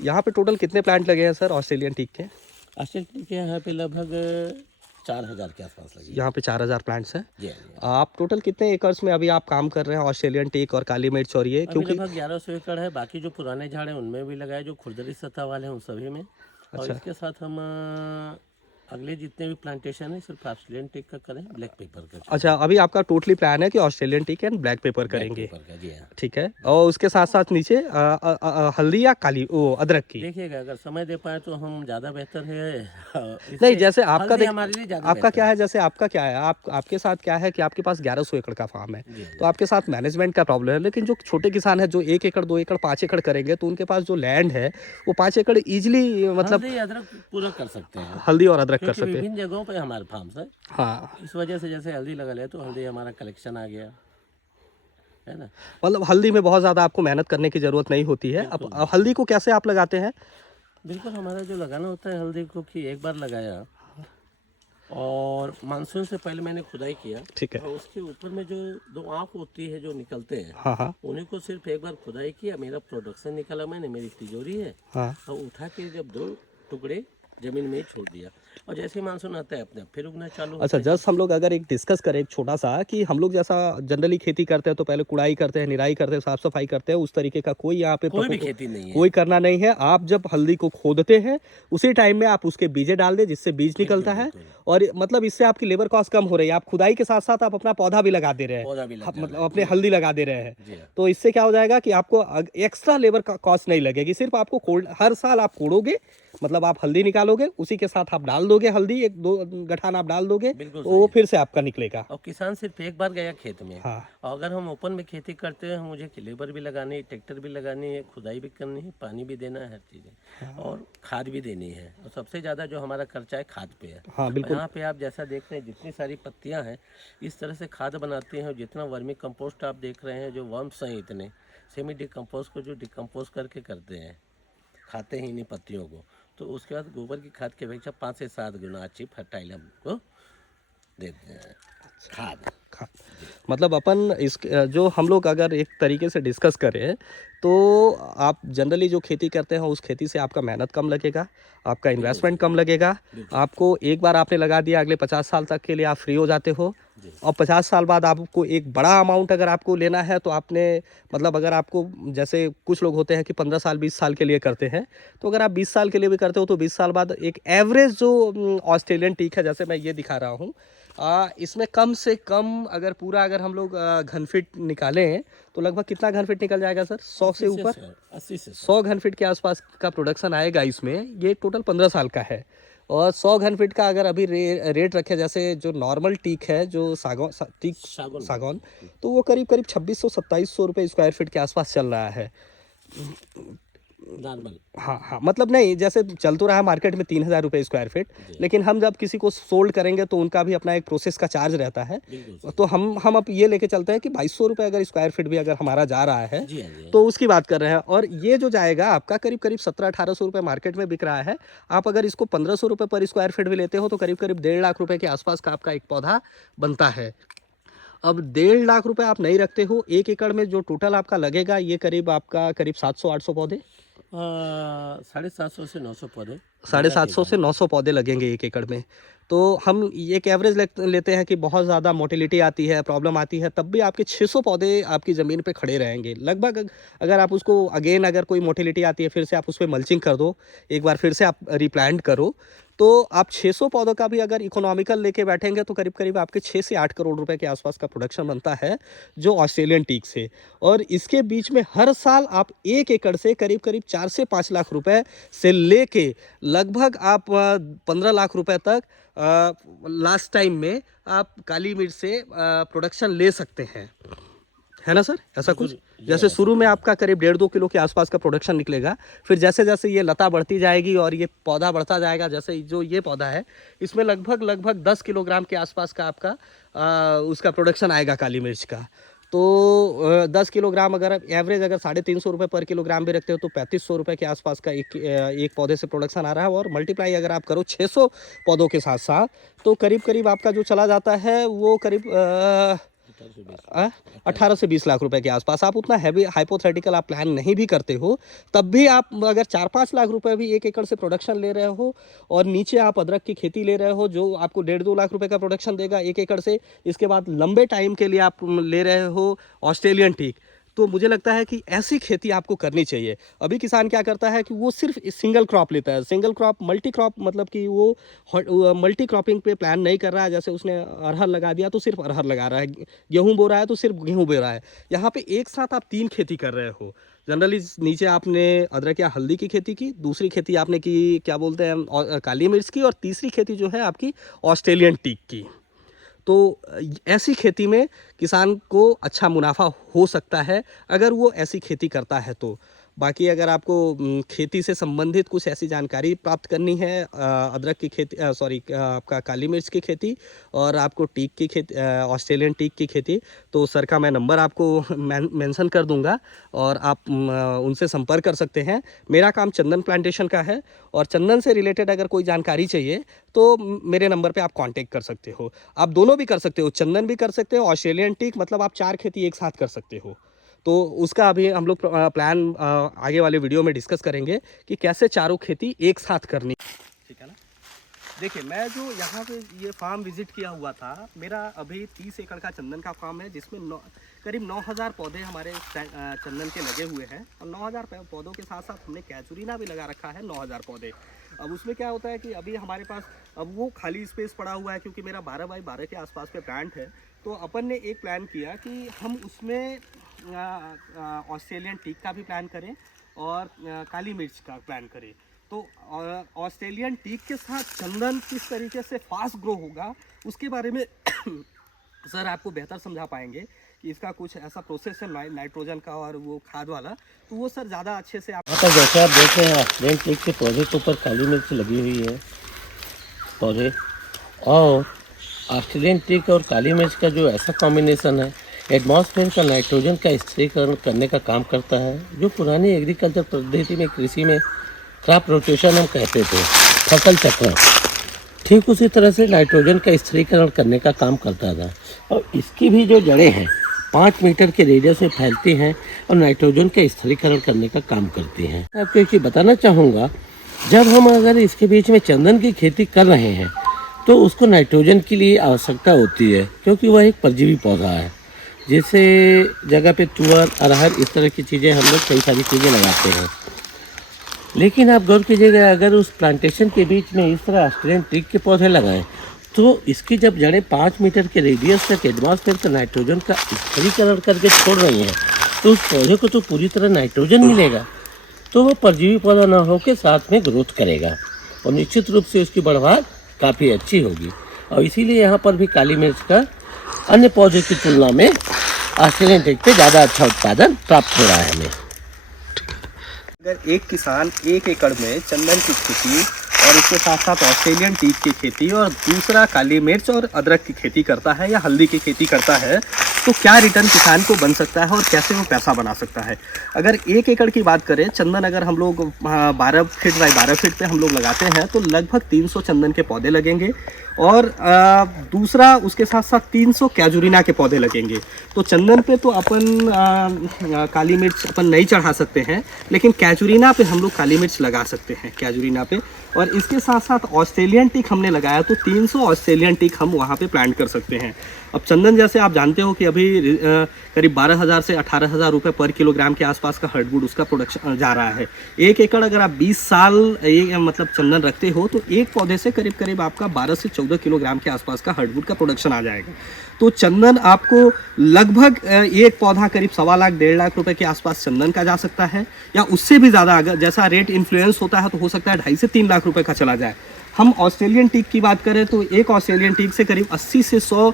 यहाँ पे टोटल कितने प्लांट लगे हैं सर ऑस्ट्रेलियन टीक के? ऑस्ट्रेलियन के यहाँ पे लगभग 4000 के आसपास लगी है। यहाँ पे 4000 प्लांट्स हैं। जी हाँ, जी हाँ। आप टोटल कितने एकर्स में अभी आप काम कर रहे हैं ऑस्ट्रेलियन टीक और काली मिर्च और ये, अभी क्योंकि लगभग 1100 एकड़ है। बाकी जो पुराने झाड़ हैं उनमें भी लगाए, जो खुरदरी सतह वाले हैं उन सभी में। और अच्छा। इसके साथ हम अगले जितने भी प्लांटेशन है सिर्फ ऑस्ट्रेलियन टीक का करें, ब्लैक पेपर का छोड़ अच्छा, अभी आपका टोटली प्लान है कि Australian teak and black pepper black करेंगे। पेपर का। जी हाँ। ठीक है, और उसके साथ साथ नीचे हल्दी या काली वो अदरक की। देखिएगा, अगर समय दे पाए तो हम ज़्यादा बेहतर है। नहीं, जैसे आपका हल्दी देख, हमारे लिए ज़्यादा आपका बेहतर क्या है, जैसे आपका क्या है, आपके साथ क्या है कि आपके पास 1100 एकड़ का फार्म है, जी हाँ, तो आपके साथ मैनेजमेंट का प्रॉब्लम है। लेकिन जो छोटे किसान है जो 1 एकड़ 2 एकड़ 5 एकड़ करेंगे, तो उनके पास जो लैंड है वो 5 एकड़ इजीली मतलब हल्दी अदरक पूरा कर सकते हैं, हल्दी और अदरक कर क्योंकि सकते हैं। विभिन्न जगहों पे हमारे फार्म है। हाँ, इस वजह से जैसे हल्दी लगा ले तो हल्दी हमारा कलेक्शन आ गया है ना। मतलब हल्दी में बहुत ज़्यादा आपको मेहनत करने की ज़रूरत नहीं होती है। बिल्कुल अब हल्दी को कैसे आप लगाते हैं? बिल्कुल, हमारा जो लगाना होता है हल्दी को कि एक बार लगाया और मानसून से पहले मैंने खुदाई किया। ठीक है। और उसके ऊपर में जो 2 आँख होती है जो निकलते हैं, हाँ हाँ उन्हीं को सिर्फ एक बार खुदाई किया, मेरा प्रोडक्शन निकला, मैंने मेरी तिजोरी है हाँ। और उठा के जब 2 टुकड़े जमीन में ही छोड़ दिया, और जैसे ही मानसून आता है अपने आप फिर उगना चालू अच्छा, होता है। जस्ट हम लोग अगर एक डिस्कस करें एक छोटा सा कि हम लोग जैसा जनरली खेती करते हैं तो पहले कुड़ाई करते हैं, निराई करते हैं, साफ सफाई करते हैं, उस तरीके का कोई यहाँ पे कोई भी खेती नहीं है। कोई करना नहीं है। आप जब हल्दी को खोदते हैं उसी टाइम में आप उसके बीजे डाल दें जिससे बीज निकलता है, बिल्कुल। और मतलब इससे आपकी लेबर कॉस्ट कम हो रही है। आप खुदाई के साथ साथ आप अपना पौधा भी लगा दे रहे हैं, पौधा भी लग जा मतलब रहा है। अपने हल्दी लगा दे रहे हैं। जी हाँ। तो इससे क्या हो जाएगा कि आपको एक्स्ट्रा लेबर कॉस्ट नहीं लगेगी, सिर्फ आपको हर साल आप कोड़ोगे, मतलब आप हल्दी निकालोगे, उसी के साथ आप डाल दोगे हल्दी, 1-2 गठान आप डाल दोगे, बिल्कुल तो वो सही। फिर से आपका निकलेगा। और किसान सिर्फ एक बार गया खेत में। हाँ और अगर हम ओपन में खेती करते हैं, मुझे लेबर भी लगानी है, ट्रैक्टर भी लगानी है, खुदाई भी करनी है, पानी भी देना है, हर चीज़ें, और खाद भी देनी है। और सबसे ज़्यादा जो हमारा खर्चा है खाद पे है। हाँ और बिल्कुल। यहाँ पे आप जैसा देख रहे हैं जितनी सारी पत्तियाँ हैं, इस तरह से खाद बनाते हैं। और जितना वर्मी कंपोस्ट आप देख रहे हैं, जो वर्म्स हैं इतने, सेमी डिकम्पोज को जो डिकम्पोज करके करते हैं, खाते ही नहीं पत्तियों को, तो उसके बाद गोबर की खाद की अपेक्षा 5 से 7 गुना अच्छी फर्टाइल हमको देते हैं खाद। मतलब अपन इस जो हम लोग अगर एक तरीके से डिस्कस करें तो आप जनरली जो खेती करते हैं उस खेती से आपका मेहनत कम लगेगा, आपका इन्वेस्टमेंट कम लगेगा, आपको एक बार आपने लगा दिया अगले 50 साल तक के लिए आप फ्री हो जाते हो। और 50 साल बाद आपको एक बड़ा अमाउंट अगर आपको लेना है तो आपने मतलब अगर आपको जैसे कुछ लोग होते हैं कि 15 साल 20 साल के लिए करते हैं, तो अगर आप 20 साल के लिए भी करते हो तो 20 साल बाद एक एवरेज जो ऑस्ट्रेलियन टीक है, जैसे मैं ये दिखा रहा हूँ, इसमें कम से कम अगर पूरा अगर हम लोग घनफिट निकालें तो लगभग कितना घनफिट निकल जाएगा सर? 100 से ऊपर, 80 से 100 घनफिट के आसपास का प्रोडक्शन आएगा इसमें। ये टोटल 15 साल का है। और 100 घनफिट का अगर अभी रेट रखे, जैसे जो नॉर्मल टीक है जो टीक सागौन, तो वो करीब करीब 2600-2700 रुपये स्क्वायर फीट के आसपास चल रहा है। नॉर्मल। हाँ हाँ, मतलब नहीं, जैसे चल तो रहा है मार्केट में 3000 रुपये स्क्वायर फीट, लेकिन हम जब किसी को सोल्ड करेंगे तो उनका भी अपना एक प्रोसेस का चार्ज रहता है। तो हम अब ये लेके चलते हैं कि 2200 रुपये अगर स्क्वायर फीट भी अगर हमारा जा रहा है जी हाँ, जी हाँ। तो उसकी बात कर रहे हैं। और ये जो जाएगा आपका करीब करीब 1700-1800 रुपये मार्केट में बिक रहा है। आप अगर इसको 1500 रुपये पर स्क्वायर फीट भी लेते हो तो करीब करीब 1.5 लाख रुपये के आसपास का आपका एक पौधा बनता है। अब 1.5 लाख रुपये आप नहीं रखते हो, 1 एकड़ में जो टोटल आपका लगेगा ये करीब आपका करीब 700-800 पौधे, 750 से 900 पौधे, 750 से 900 पौधे लगेंगे 1 एकड़ में। तो हम एक एवरेज लेते हैं कि बहुत ज़्यादा मोटिलिटी आती है, प्रॉब्लम आती है, तब भी आपके 600 पौधे आपकी ज़मीन पे खड़े रहेंगे लगभग। अगर आप उसको अगेन अगर कोई मोटिलिटी आती है फिर से आप उस पर मल्चिंग कर दो, एक बार फिर से आप रिप्लांट करो, तो आप 600 पौधों का भी अगर इकोनॉमिकल लेके बैठेंगे तो करीब करीब आपके 6 से 8 करोड़ रुपए के आसपास का प्रोडक्शन बनता है जो ऑस्ट्रेलियन टीक से। और इसके बीच में हर साल आप 1 एकड़ से करीब करीब 4 से 5 लाख रुपए से लेके लगभग आप 15 लाख रुपए तक लास्ट टाइम में आप काली मिर्च से प्रोडक्शन ले सकते हैं, है ना सर? ऐसा कुछ जैसे शुरू में आपका करीब 1.5-2 किलो के आसपास का प्रोडक्शन निकलेगा, फिर जैसे जैसे ये लता बढ़ती जाएगी और ये पौधा बढ़ता जाएगा, जैसे जो ये पौधा है इसमें लगभग 10 किलोग्राम के आसपास का आपका उसका प्रोडक्शन आएगा काली मिर्च का। तो 10 किलोग्राम अगर आप एवरेज अगर 350 रुपये पर किलोग्राम भी रखते हो तो 3500 रुपये के आसपास का एक पौधे से प्रोडक्शन आ रहा है। और मल्टीप्लाई अगर आप करो 600 पौधों के साथ साथ तो करीब करीब आपका जो चला जाता है वो करीब 18 से 20 लाख रुपए के आसपास। आप उतना हैवी हाइपोथेटिकल आप प्लान नहीं भी करते हो, तब भी आप अगर 4-5 लाख रुपए भी 1 एकड़ से प्रोडक्शन ले रहे हो और नीचे आप अदरक की खेती ले रहे हो जो आपको 1.5-2 लाख रुपए का प्रोडक्शन देगा 1 एकड़ से, इसके बाद लंबे टाइम के लिए आप ले रहे हो ऑस्ट्रेलियन टीक, तो मुझे लगता है कि ऐसी खेती आपको करनी चाहिए। अभी किसान क्या करता है कि वो सिर्फ सिंगल क्रॉप लेता है, सिंगल क्रॉप मल्टी क्रॉप, मतलब कि वो मल्टी क्रॉपिंग पे प्लान नहीं कर रहा है। जैसे उसने अरहर लगा दिया तो सिर्फ अरहर लगा रहा है, गेहूं बो रहा है तो सिर्फ गेहूं बो रहा है। यहाँ पे एक साथ आप 3 खेती कर रहे हो। जनरली नीचे आपने अदरक या हल्दी की खेती की, दूसरी खेती आपने की क्या बोलते हैं काली मिर्च की, और तीसरी खेती जो है आपकी ऑस्ट्रेलियन टीक की। तो ऐसी खेती में किसान को अच्छा मुनाफा हो सकता है अगर वो ऐसी खेती करता है तो। बाकी अगर आपको खेती से संबंधित कुछ ऐसी जानकारी प्राप्त करनी है, अदरक की खेती आपका काली मिर्च की खेती और आपको टीक की खेती, ऑस्ट्रेलियन टीक की खेती, तो सर का मैं नंबर आपको मेंशन कर दूंगा और आप उनसे संपर्क कर सकते हैं। मेरा काम चंदन प्लांटेशन का है और चंदन से रिलेटेड अगर कोई जानकारी चाहिए तो मेरे नंबर पे आप कांटेक्ट कर सकते हो। आप दोनों भी कर सकते हो, चंदन भी कर सकते हो, ऑस्ट्रेलियन टीक, मतलब आप 4 खेती एक साथ कर सकते हो। तो उसका अभी हम लोग प्लान आगे वाले वीडियो में डिस्कस करेंगे कि कैसे चारों खेती एक साथ करनी, ठीक है ना। देखिए, मैं जो यहाँ पे ये फार्म विजिट किया हुआ था, मेरा अभी 30 एकड़ का चंदन का फार्म है जिसमें करीब 9000 पौधे हमारे चंदन के लगे हुए हैं और 9000 पौधों के साथ साथ हमने कैचुरीना भी लगा रखा है 9000 पौधे। अब उसमें क्या होता है कि अभी हमारे पास अब वो खाली स्पेस पड़ा हुआ है क्योंकि मेरा 12 बाई 12 के आसपास पे प्लांट है। तो अपन ने एक प्लान किया कि हम उसमें ऑस्ट्रेलियन टीक का भी प्लान करें और काली मिर्च का प्लान करें। तो ऑस्ट्रेलियन टीक के साथ चंदन किस तरीके से फास्ट ग्रो होगा उसके बारे में सर आपको बेहतर समझा पाएंगे कि इसका कुछ ऐसा प्रोसेस है नाइट्रोजन का और वो खाद वाला, तो वो सर ज़्यादा अच्छे से आप जैसे आप देख रहे हैं ऑस्ट्रेलियन टीक के पौधे के ऊपर काली मिर्च लगी हुई है पौधे, और ऑस्ट्रेलियन टीक और काली मिर्च का जो ऐसा कॉम्बिनेशन है एटमॉस्फेयर का नाइट्रोजन का स्थिरीकरण करने का काम करता है, जो पुरानी एग्रीकल्चर पद्धति में कृषि में क्रॉप रोटेशन हम कहते थे, फसल चक्र, ठीक उसी तरह से नाइट्रोजन का स्थिरीकरण करने का काम करता था। और इसकी भी जो जड़ें हैं 5 मीटर के रेडियस में फैलती हैं और नाइट्रोजन का स्थिरीकरण करने का काम करती हैं। आपको एक चीज़ बताना चाहूँगा, जब हम अगर इसके बीच में चंदन की खेती कर रहे हैं तो उसको नाइट्रोजन की लिए आवश्यकता होती है, क्योंकि वह एक परजीवी पौधा है। जैसे जगह पे तुअर, अरहर, इस तरह की चीज़ें हम लोग कई सारी चीज़ें लगाते हैं। लेकिन आप गौर कीजिएगा, अगर उस प्लांटेशन के बीच में इस तरह ऑस्ट्रेलियन टीक के पौधे लगाएं तो इसकी जब जड़ें 5 मीटर के रेडियस तक एटमॉस्फेयर का नाइट्रोजन का स्थिरीकरण करके छोड़ रही हैं, तो उस पौधे को तो पूरी तरह नाइट्रोजन मिलेगा, तो वो परजीवी पौधा ना होकर साथ में ग्रोथ करेगा और निश्चित रूप से उसकी बढ़वार काफ़ी अच्छी होगी। और इसीलिए यहाँ पर भी काली मिर्च का अन्य पौधे की तुलना में ऑस्ट्रेलियन टीक पे ज़्यादा अच्छा उत्पादन प्राप्त हो रहा है हमें। अगर एक किसान 1 एकड़ में चंदन की खेती और इसके साथ साथ ऑस्ट्रेलियन टीक की खेती और दूसरा काली मिर्च और अदरक की खेती करता है या हल्दी की खेती करता है, तो क्या रिटर्न किसान को बन सकता है और कैसे वो पैसा बना सकता है। अगर 1 एकड़ की बात करें, चंदन अगर हम लोग 12 फीट बाई 12 फीट पे हम लोग लगाते हैं तो लगभग 300 चंदन के पौधे लगेंगे और दूसरा उसके साथ साथ 300 कैजुरीना के पौधे लगेंगे। तो चंदन पे तो अपन काली मिर्च अपन नहीं चढ़ा सकते हैं, लेकिन कैजुरीना पे हम लोग काली मिर्च लगा सकते हैं कैजुरीना पे। और इसके साथ साथ ऑस्ट्रेलियन टीक हमने लगाया तो 300 ऑस्ट्रेलियन टीक हम वहाँ पे प्लांट कर सकते हैं। अब चंदन जैसे आप जानते हो कि अभी करीब 12,000 से 18,000 रुपये पर किलोग्राम के आसपास का हार्डवुड उसका प्रोडक्शन जा रहा है। 1 एकड़ अगर आप 20 साल मतलब चंदन रखते हो तो एक पौधे से करीब करीब आपका 12 से 14 किलोग्राम के आसपास का हार्डवुड का प्रोडक्शन आ जाएगा। तो चंदन आपको लगभग एक पौधा करीब 1.25 लाख 1.5 लाख रुपए के आसपास चंदन का जा सकता है, या उससे भी ज़्यादा अगर जैसा रेट इन्फ्लुएंस होता है तो हो सकता है 2.5 से 3 लाख रुपए का चला जाए। हम ऑस्ट्रेलियन टीक की बात करें तो एक ऑस्ट्रेलियन टीक से करीब 80 से 100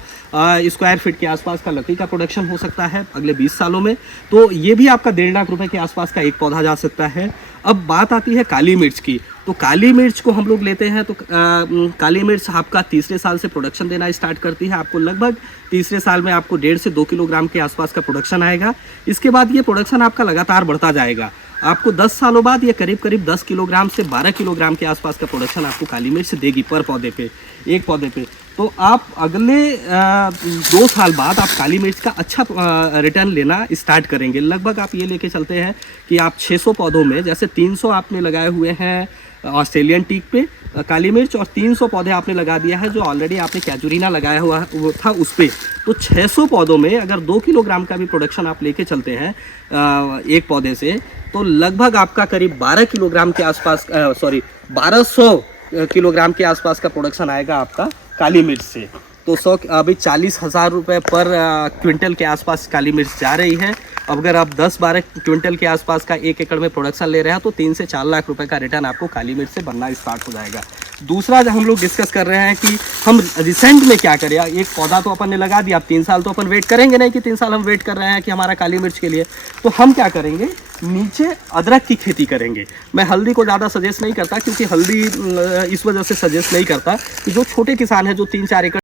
स्क्वायर फीट के आसपास का लकड़ी का प्रोडक्शन हो सकता है अगले 20 सालों में। तो ये भी आपका 1.5 लाख रुपए के आसपास का एक पौधा जा सकता है। अब बात आती है काली मिर्च की, तो काली मिर्च को हम लोग लेते हैं तो काली मिर्च आपका तीसरे साल से प्रोडक्शन देना स्टार्ट करती है। आपको लगभग तीसरे साल में आपको 1.5 से 2 किलोग्राम के आसपास का प्रोडक्शन आएगा। इसके बाद ये प्रोडक्शन आपका लगातार बढ़ता जाएगा आपको 10 सालों बाद ये करीब करीब 10 किलोग्राम से 12 किलोग्राम के आसपास का प्रोडक्शन आपको काली मिर्च देगी पर पौधे पे, एक पौधे पे। तो आप अगले 2 साल बाद आप काली मिर्च का अच्छा रिटर्न लेना स्टार्ट करेंगे। लगभग आप ये लेके चलते हैं कि आप 600 पौधों में जैसे 300 आपने लगाए हुए हैं ऑस्ट्रेलियन टीक पे काली मिर्च, और 300 पौधे आपने लगा दिया है जो ऑलरेडी आपने कैजुरीना लगाया हुआ वो था उस पर। तो 600 पौधों में अगर 2 किलोग्राम का भी प्रोडक्शन आप लेके चलते हैं एक पौधे से, तो लगभग आपका करीब 12 किलोग्राम के आसपास 1200 किलोग्राम के आसपास का प्रोडक्शन आएगा आपका काली मिर्च से। तो अभी 40,000 रुपये पर क्विंटल के आसपास काली मिर्च जा रही है। अब अगर आप 10-12 क्विंटल के आसपास का 1 एकड़ में प्रोडक्शन ले रहे हैं तो 3 से 4 लाख रुपए का रिटर्न आपको काली मिर्च से बनना स्टार्ट हो जाएगा। दूसरा जो हम लोग डिस्कस कर रहे हैं कि हम रिसेंट में क्या करें। एक पौधा तो अपन ने लगा दिया, अब 3 साल तो अपन वेट करेंगे नहीं कि 3 साल हम वेट कर रहे हैं कि हमारा काली मिर्च के लिए। तो हम क्या करेंगे, नीचे अदरक की खेती करेंगे। मैं हल्दी को ज़्यादा सजेस्ट नहीं करता, क्योंकि हल्दी इस वजह से सजेस्ट नहीं करता कि जो छोटे किसान हैं जो 3-4 एकड़